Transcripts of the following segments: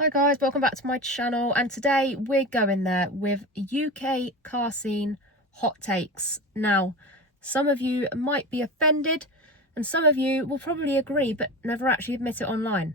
Hi guys, welcome back to my channel, and today we're going there with UK car scene hot takes. Now, some of you might be offended and some of you will probably agree but never actually admit it online.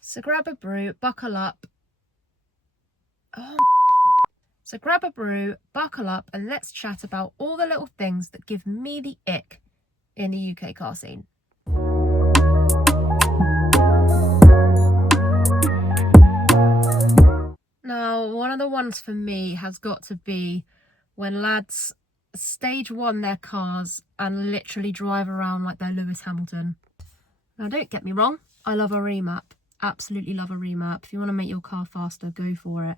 So grab a brew, buckle up. So grab a brew, buckle up, and let's chat about all the little things that give me the ick in the UK car scene. Now, one of the ones for me has got to be when lads stage one their cars and literally drive around like they're Lewis Hamilton. Now, don't get me wrong, I love a remap. Absolutely love a remap. If you want to make your car faster, go for it.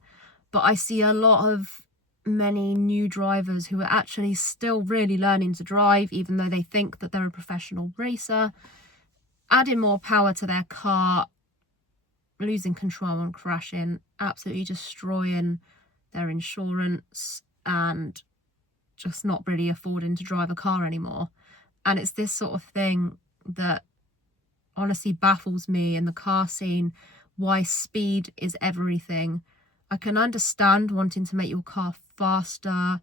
But I see a lot of many new drivers who are actually still really learning to drive, even though they think that they're a professional racer, adding more power to their car, losing control and crashing, absolutely destroying their insurance and just not really affording to drive a car anymore. And it's this sort of thing that honestly baffles me in the car scene, why speed is everything. I can understand wanting to make your car faster,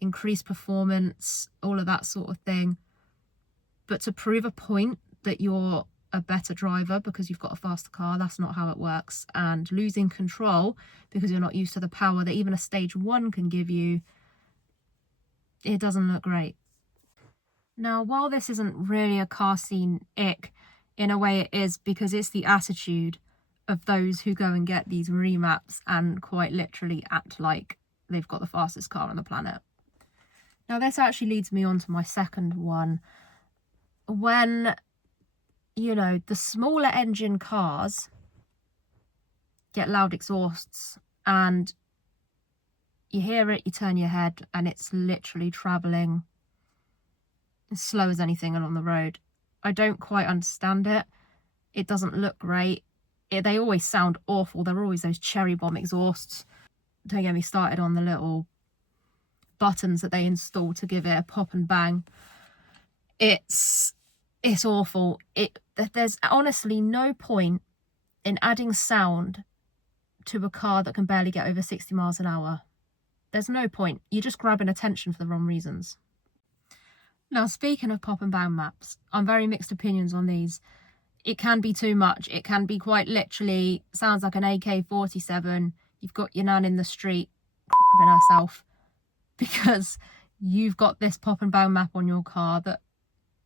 increase performance, all of that sort of thing, but to prove a point that you're a better driver because you've got a faster car, that's not how it works. And losing control because you're not used to the power that even a stage one can give you, it doesn't look great. Now, while this isn't really a car scene ick, in a way it is, because it's the attitude of those who go and get these remaps and quite literally act like they've got the fastest car on the planet. Now, this actually leads me on to my second one. When, you know, the smaller engine cars get loud exhausts and you hear it, you turn your head, and it's literally travelling as slow as anything along the road. I don't quite understand it. It doesn't look great. They always sound awful. They're always those cherry bomb exhausts. Don't get me started on the little buttons that they install to give it a pop and bang. It's awful. There's honestly no point in adding sound to a car that can barely get over 60 miles an hour. There's no point. You're just grabbing attention for the wrong reasons. Now, speaking of pop and bang maps, I'm very mixed opinions on these. It can be too much. It can be quite literally, sounds like an AK-47. You've got your nan in the street crapping herself because you've got this pop and bang map on your car that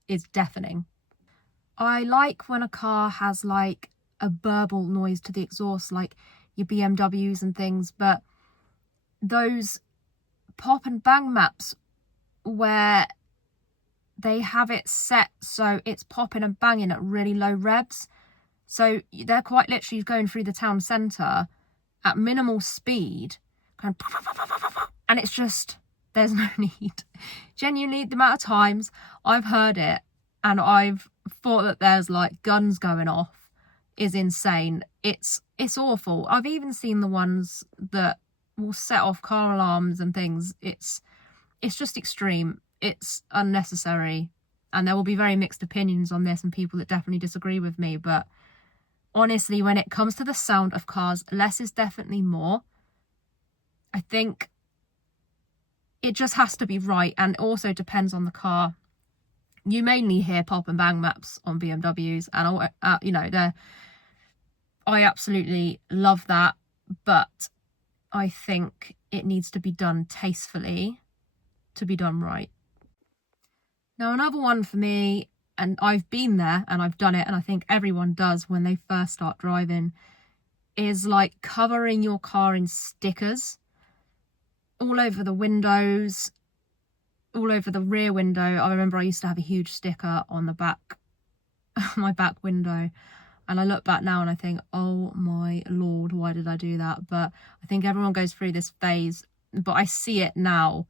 is deafening. I like when a car has like a burble noise to the exhaust, like your BMWs and things, but those pop and bang maps where they have it set so it's popping and banging at really low revs, so they're quite literally going through the town centre at minimal speed, kind of, and it's just, there's no need. Genuinely, the amount of times I've heard it and I've thought that there's like guns going off is insane. It's awful. I've even seen the ones that will set off car alarms and things. It's just extreme. It's unnecessary, and there will be very mixed opinions on this and people that definitely disagree with me, but honestly, when it comes to the sound of cars, less is definitely more. I think it just has to be right, and also depends on the car. You mainly hear pop and bang maps on BMWs, and you know, I absolutely love that, but I think it needs to be done tastefully to be done right. Now, another one for me, and I've been there and I've done it, and I think everyone does when they first start driving, is like covering your car in stickers all over the windows, all over the rear window. I remember I used to have a huge sticker on the back, my back window, and I look back now and I think, oh my lord, why did I do that? But I think everyone goes through this phase, but I see it now,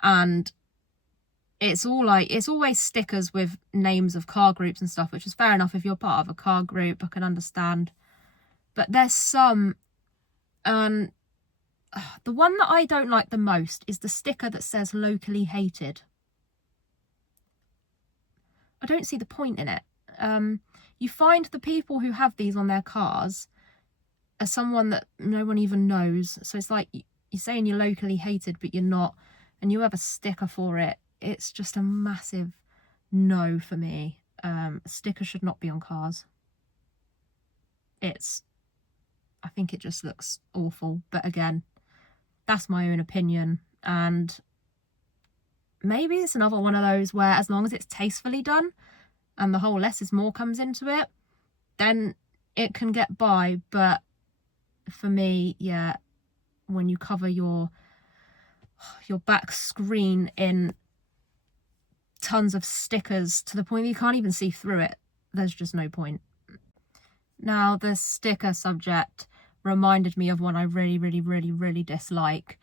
and it's always stickers with names of car groups and stuff, which is fair enough. If you're part of a car group, I can understand. But there's some, and the one that I don't like the most is the sticker that says locally hated. I don't see the point in it. You find the people who have these on their cars, as someone that no one even knows, so it's like you're saying you're locally hated, but you're not, and you have a sticker for it, it's just a massive no for me. Stickers should not be on cars. I think it just looks awful, but again, that's my own opinion, and maybe it's another one of those where as long as it's tastefully done and the whole less is more comes into it, then it can get by. But for me, yeah, when you cover your back screen in tons of stickers to the point that you can't even see through it, there's just no point. Now, the sticker subject reminded me of one I really, really, really, really dislike,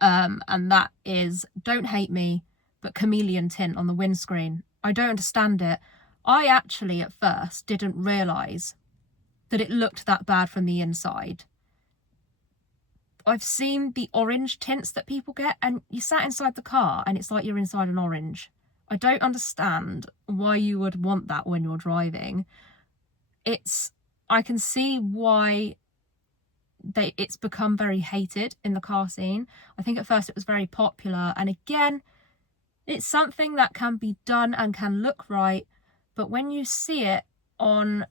and that is "Don't hate me, but chameleon tint on the windscreen." I don't understand it. I actually at first didn't realise that it looked that bad from the inside. I've seen the orange tints that people get, and you sat inside the car and it's like you're inside an orange. I don't understand why you would want that when you're driving. I can see why it's become very hated in the car scene. I think at first it was very popular, and again, it's something that can be done and can look right, but when you see it on,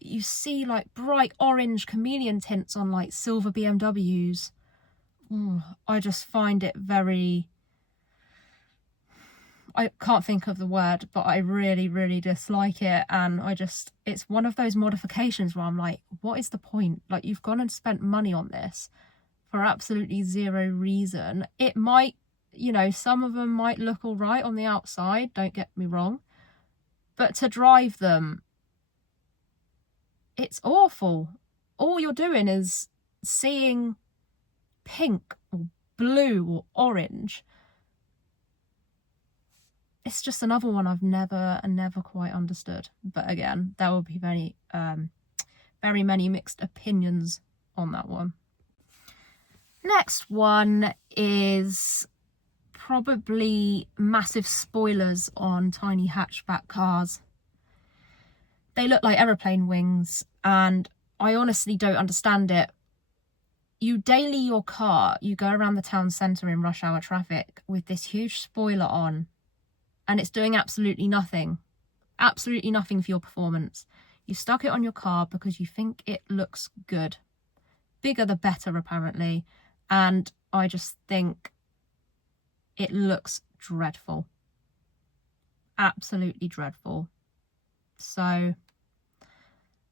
you see like bright orange chameleon tints on like silver BMWs. I just find it very, I can't think of the word, but I really, really dislike it. And it's one of those modifications where I'm like, what is the point? Like, you've gone and spent money on this for absolutely zero reason. It might, some of them might look all right on the outside, don't get me wrong, but to drive them, it's awful. All you're doing is seeing pink or blue or orange. It's just another one I've never quite understood. But again, there will be very many mixed opinions on that one. Next one is probably massive spoilers on tiny hatchback cars. They look like aeroplane wings, and I honestly don't understand it. You daily your car, you go around the town centre in rush hour traffic with this huge spoiler on, and it's doing absolutely nothing for your performance. You stuck it on your car because you think it looks good. Bigger the better, apparently, and I just think it looks dreadful. Absolutely dreadful. So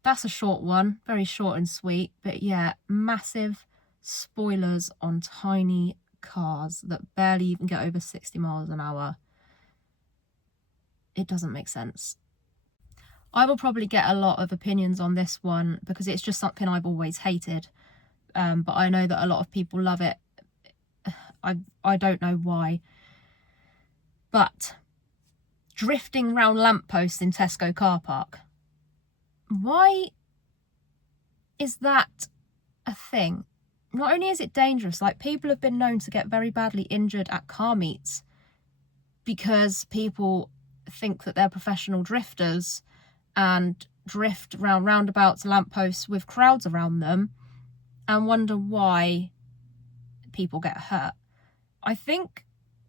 that's a short one, very short and sweet, but yeah, massive spoilers on tiny cars that barely even get over 60 miles an hour. It doesn't make sense. I will probably get a lot of opinions on this one because it's just something I've always hated, but I know that a lot of people love it. I don't know why, but drifting round lampposts in Tesco car park. Why is that a thing? Not only is it dangerous, like people have been known to get very badly injured at car meets because people think that they're professional drifters and drift round roundabouts, lampposts with crowds around them and wonder why people get hurt. I think,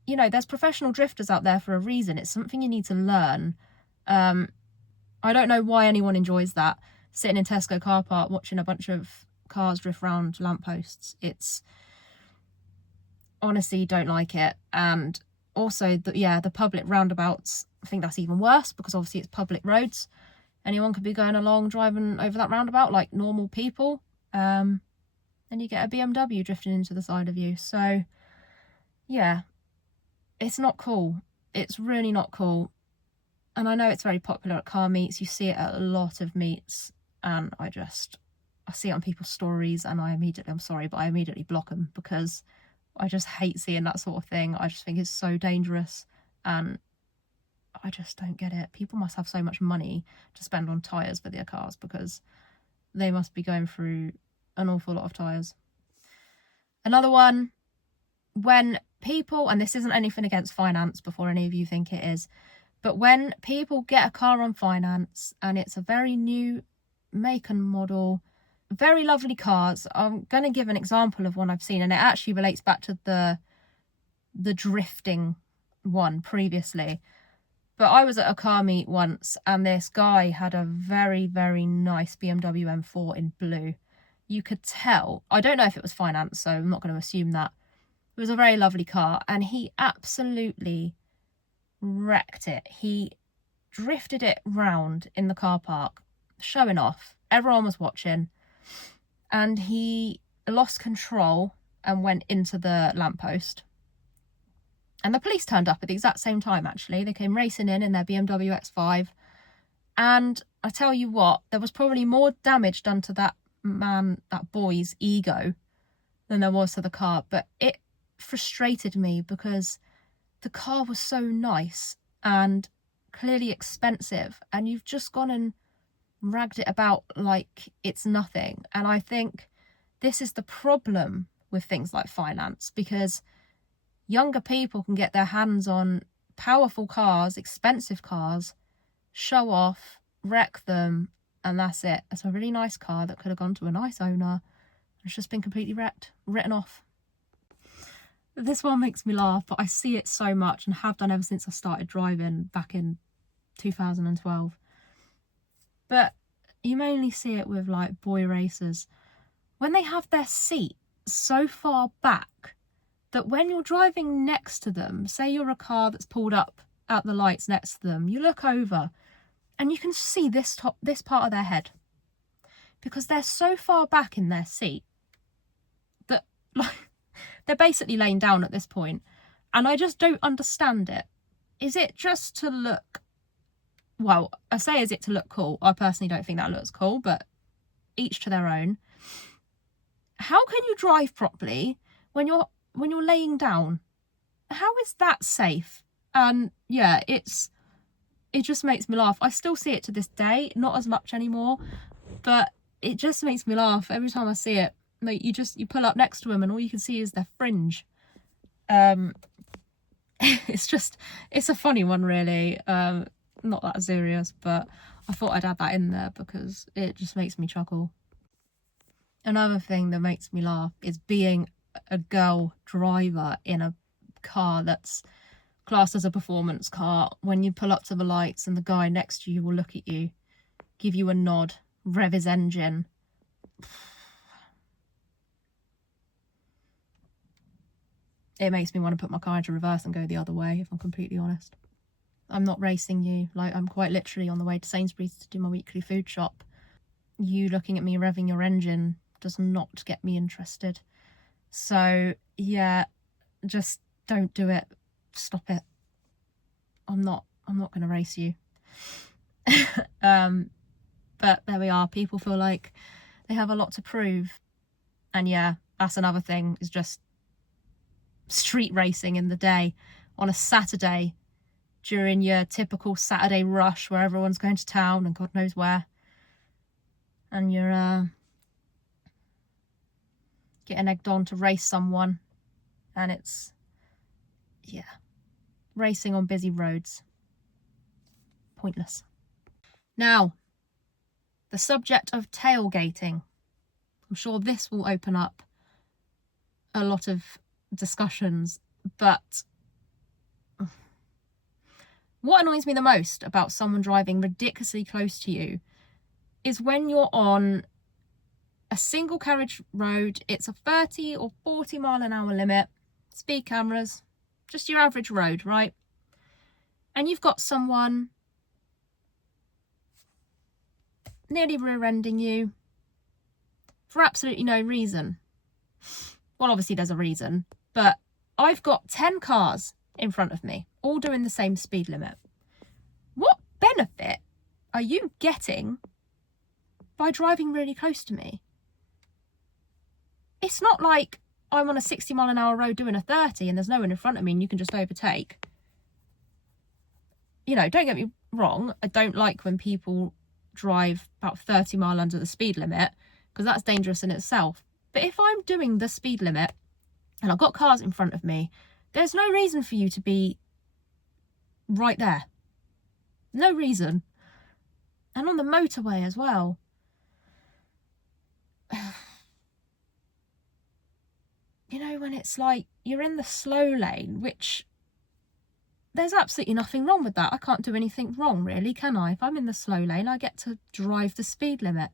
there's professional drifters out there for a reason. It's something you need to learn. I don't know why anyone enjoys that, sitting in Tesco car park watching a bunch of cars drift round lampposts. It's honestly, don't like it. And also, the public roundabouts, I think that's even worse because obviously it's public roads. Anyone could be going along, driving over that roundabout like normal people. And you get a BMW drifting into the side of you. So, yeah, it's not cool. It's really not cool. And I know it's very popular at car meets. You see it at a lot of meets. And I see it on people's stories and I immediately block them because I just hate seeing that sort of thing. I just think it's so dangerous and I just don't get it. People must have so much money to spend on tyres for their cars because they must be going through an awful lot of tyres. Another one, when people, and this isn't anything against finance before any of you think it is, but when people get a car on finance and it's a very new make and model very lovely cars. I'm going to give an example of one I've seen, and it actually relates back to the drifting one previously. But I was at a car meet once, and this guy had a very, very nice BMW M4 in blue. You could tell. I don't know if it was financed, so I'm not going to assume that. It was a very lovely car, and he absolutely wrecked it. He drifted it round in the car park, showing off. Everyone was watching, and he lost control and went into the lamppost. And the police turned up at the exact same time, actually. They came racing in their BMW X5. And I tell you what, there was probably more damage done to that boy's ego than there was to the car. But it frustrated me because the car was so nice and clearly expensive. And you've just gone and ragged it about like it's nothing. And I think this is the problem with things like finance, because younger people can get their hands on powerful cars, expensive cars, show off, wreck them, and that's it. It's a really nice car that could have gone to a nice owner. It's just been completely wrecked, written off. This one makes me laugh, but I see it so much and have done ever since I started driving back in 2012. But you mainly see it with like boy racers. When they have their seat so far back that when you're driving next to them, say you're a car that's pulled up at the lights next to them, you look over and you can see this part of their head, because they're so far back in their seat that like they're basically laying down at this point. And I just don't understand it. Is it just to look, well, I say is it to look cool? I personally don't think that looks cool, but each to their own. How can you drive properly when you're laying down? How is that safe? And yeah, it just makes me laugh. I still see it to this day, not as much anymore, but it just makes me laugh every time I see it. Like you pull up next to them and all you can see is their fringe. It's a funny one, really. Not that serious, but I thought I'd add that in there because it just makes me chuckle. Another thing that makes me laugh is being a girl driver in a car that's classed as a performance car. When you pull up to the lights and the guy next to you will look at you, give you a nod, rev his engine. It makes me want to put my car into reverse and go the other way, if I'm completely honest. I'm not racing you. Like, I'm quite literally on the way to Sainsbury's to do my weekly food shop. You looking at me revving your engine does not get me interested. So yeah, just don't do it. Stop it. I'm not going to race you. But there we are. People feel like they have a lot to prove. And yeah, that's another thing, is just street racing in the day on a Saturday during your typical Saturday rush where everyone's going to town and God knows where. And you're getting egged on to race someone. And it's, yeah, racing on busy roads. Pointless. Now, the subject of tailgating. I'm sure this will open up a lot of discussions, but what annoys me the most about someone driving ridiculously close to you is when you're on a single carriage road, it's a 30 or 40 mile an hour limit, speed cameras, just your average road, right? And you've got someone nearly rear-ending you for absolutely no reason. Well, obviously there's a reason, but I've got 10 cars in front of me, all doing the same speed limit. What benefit are you getting by driving really close to me? It's not like I'm on a 60 mile an hour road doing a 30 and there's no one in front of me and you can just overtake. You know, don't get me wrong, I don't like when people drive about 30 mile under the speed limit, because that's dangerous in itself. But if I'm doing the speed limit and I've got cars in front of me, there's no reason for you to be right there. No reason. And on the motorway as well. know, when it's like you're in the slow lane, which there's absolutely nothing wrong with that. I can't do anything wrong, really, can I? If I'm in the slow lane, I get to drive the speed limit.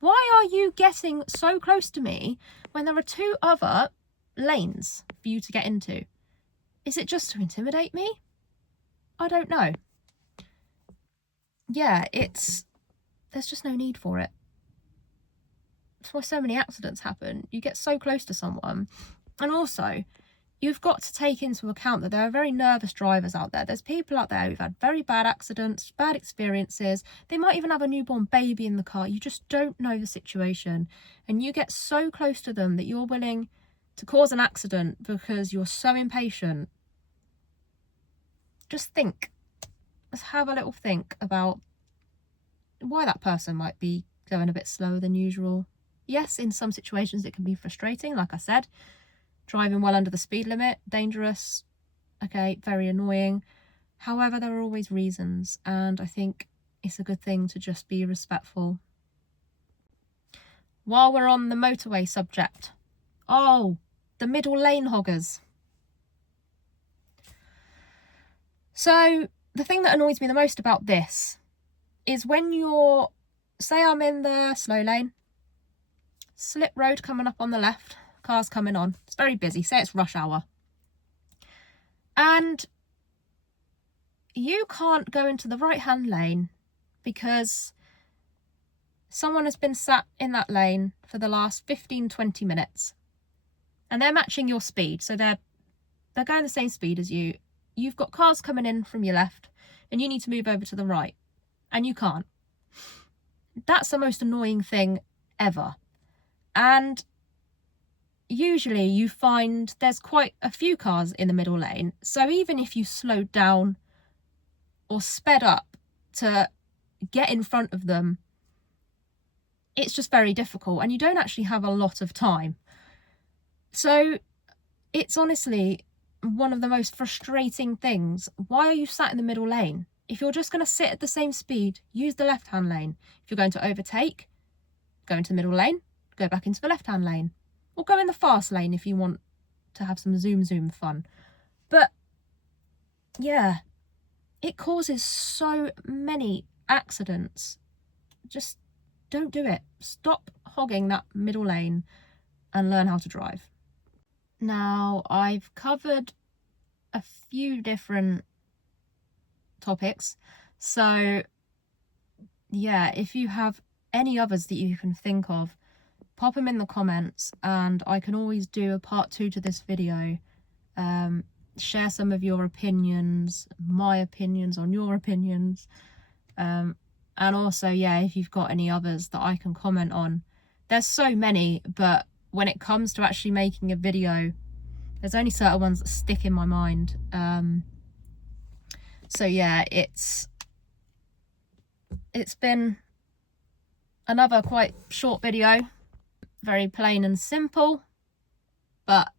Why are you getting so close to me when there are 2 other lanes for you to get into? Is it just to intimidate me? I don't know. Yeah, there's just no need for it. That's why so many accidents happen. You get so close to someone. And also, you've got to take into account that there are very nervous drivers out there. There's people out there who've had very bad accidents, bad experiences. They might even have a newborn baby in the car. You just don't know the situation. And you get so close to them that you're willing to cause an accident because you're so impatient. Just think. Let's have a little think about why that person might be going a bit slower than usual. Yes, in some situations it can be frustrating, like I said. Driving well under the speed limit, dangerous, okay, very annoying. However, there are always reasons, and I think it's a good thing to just be respectful. While we're on the motorway subject, the middle lane hoggers. So the thing that annoys me the most about this is when you're, say I'm in the slow lane, slip road coming up on the left, cars coming on, it's very busy, say it's rush hour, and you can't go into the right hand lane because someone has been sat in that lane for the last 15-20 minutes and they're matching your speed, so they're going the same speed as you. You've got cars coming in from your left and you need to move over to the right and you can't. That's the most annoying thing ever. And usually you find there's quite a few cars in the middle lane, so even if you slowed down or sped up to get in front of them, it's just very difficult and you don't actually have a lot of time. So it's honestly one of the most frustrating things. Why are you sat in the middle lane? If you're just going to sit at the same speed, use the left-hand lane. If you're going to overtake, go into the middle lane, go back into the left-hand lane. Or go in the fast lane if you want to have some zoom fun. But yeah, it causes so many accidents. Just don't do it. Stop hogging that middle lane and learn how to drive. Now, I've covered a few different topics, so yeah, if you have any others that you can think of, pop them in the comments and I can always do a part 2 to this video. Share some of your opinions, my opinions on your opinions, and also, yeah, if you've got any others that I can comment on. There's so many, but when it comes to actually making a video, there's only certain ones that stick in my mind. So yeah, it's been another quite short video, very plain and simple, but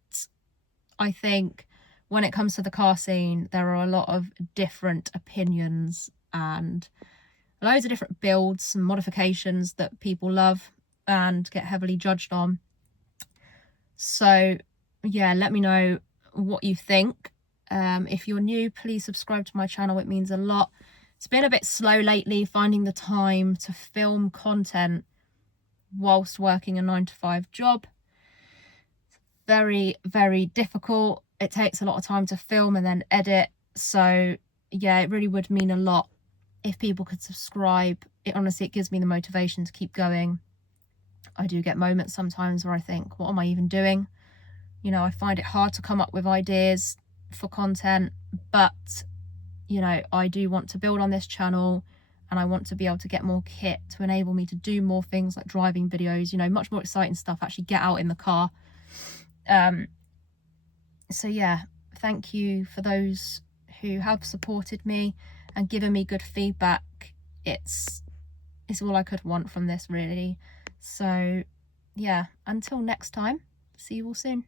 I think when it comes to the car scene, there are a lot of different opinions and loads of different builds and modifications that people love and get heavily judged on. So yeah, let me know what you think. If you're new, please subscribe to my channel. It means a lot. It's been a bit slow lately finding the time to film content whilst working a 9-to-5 job. It's very, very difficult. It takes a lot of time to film and then edit. So yeah, it really would mean a lot if people could subscribe. It gives me the motivation to keep going. I do get moments sometimes where I think, what am I even doing? You know, I find it hard to come up with ideas for content, but you know, I do want to build on this channel and I want to be able to get more kit to enable me to do more things like driving videos, you know, much more exciting stuff, actually get out in the car. So yeah, thank you for those who have supported me and given me good feedback. It's all I could want from this, really. So yeah, until next time, see you all soon.